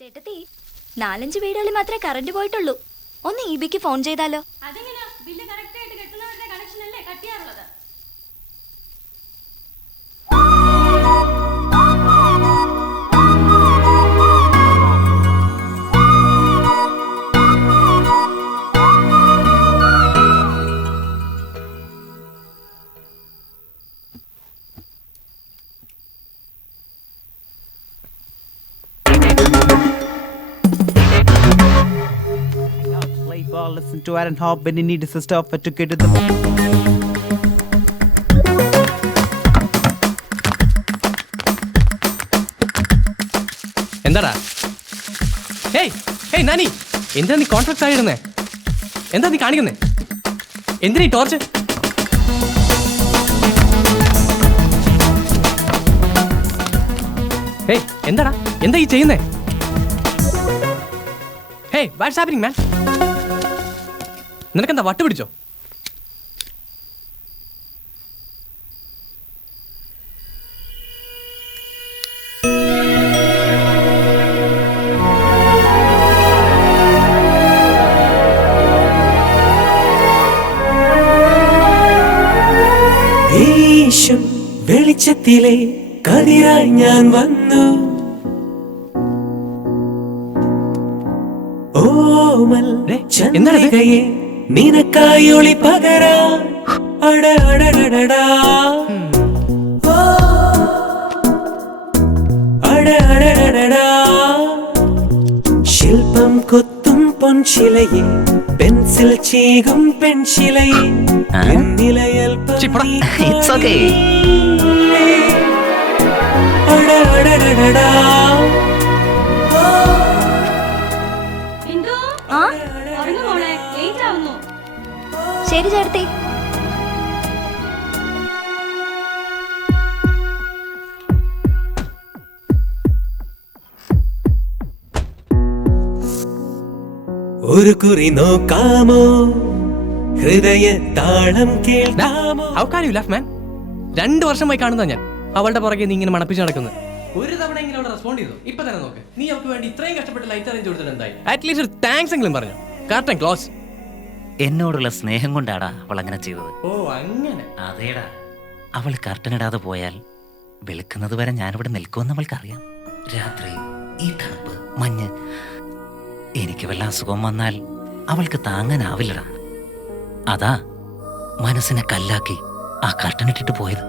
ചേട്ടത്തി 4-5 വീടുകളിൽ മാത്രമേ കറണ്ട് പോയിട്ടുള്ളൂ. ഒന്ന് ഇബിക്ക് ഫോൺ ചെയ്താലോ? അതെങ്ങനെയാ? ബില്ല് കറക്റ്റ് ആയിട്ട് കെട്ടുന്നവരുടെ കണക്ഷൻ അല്ലേ കട്ട് ചെയ്യാറുള്ളത്? Play ball, listen to Aaron Hop when you need a stopper to get to the എന്താടാ? ഹേയ് ഹേയ് നാനി, എന്താ നീ കോൺട്രാക്ട് ആയിരുന്നേ? എന്താ നീ കാണിക്കുന്നേ? എന്തിനാ ഈ ടോർച്ച്? ഹേയ് എന്താടാ, എന്താ ഈ ചെയ്യുന്നേ? ഹേയ് വാട്ട്സ് ഹാപ്പനിങ് മാൻ? നിനക്കെന്താ വട്ട് പിടിച്ചോ? യേശും വെളിച്ചത്തിലെ കതിരായി ഞാൻ വന്നു. ഓമൽ ചന്ദ്രികയെ നിനക്കായി ഒളി പകരാൻ അടടടടാ അടടടടാ ശില്പം കൊത്തും പൊൻശിലയെ പെൻസിൽ ചീകും പെൺശിലയെ It's okay. ബിന്ദു, ആ ഉറങ്ങ് മോളെ, ലേറ്റ് ആവുന്നു. ശരി ചേട്ടത്തി. ഒരു കുറി നോക്കാമോ, ഹൃദയ താളം കേൾക്കാമോ? ഹൗ കാൻ യു ലാഫ് മാൻ? 2 വർഷമായി കാണുന്ന ഞാൻ അവളുടെ പുറകെ നീ ഇങ്ങനെ മണപ്പിച്ച് നടക്കുന്നത്. ഒരു തവണ ഇങ്ങനെ അവളെ റെസ്പോണ്ട് ചെയ്തു. ഇപ്പൊ തന്നെ നോക്ക്, നീ അവൾക്ക് വേണ്ടി ഇത്രയും കഷ്ടപ്പെട്ട് ലൈറ്റ് അറേഞ്ച് കൊടുത്തിട്ട് എന്തായി? അറ്റ്ലീസ്റ്റ് ഒരു താങ്ക്സ് എങ്കിലും പറഞ്ഞു. Curtain close. എന്നോടുള്ള സ്നേഹം കൊണ്ടാടാ അവൾ അങ്ങനെ ചെയ്തത്. ഓ അങ്ങനെ. അതേടാ, അവൾ കർട്ടൻ ഇടാതെ പോയാൽ വെളുക്കുന്നത് വരെ ഞാനിവിടെ നിൽക്കുമെന്ന് അവൾക്കറിയാം. രാത്രി ഈ തണുപ്പ്, മഞ്ഞ്, എനിക്ക് വല്ല അസുഖം വന്നാൽ അവൾക്ക് താങ്ങാനാവില്ലടാ. അതാ മനസ്സിനെ കല്ലാക്കി ആ കർട്ടൻ ഇട്ടിട്ട് പോയത്.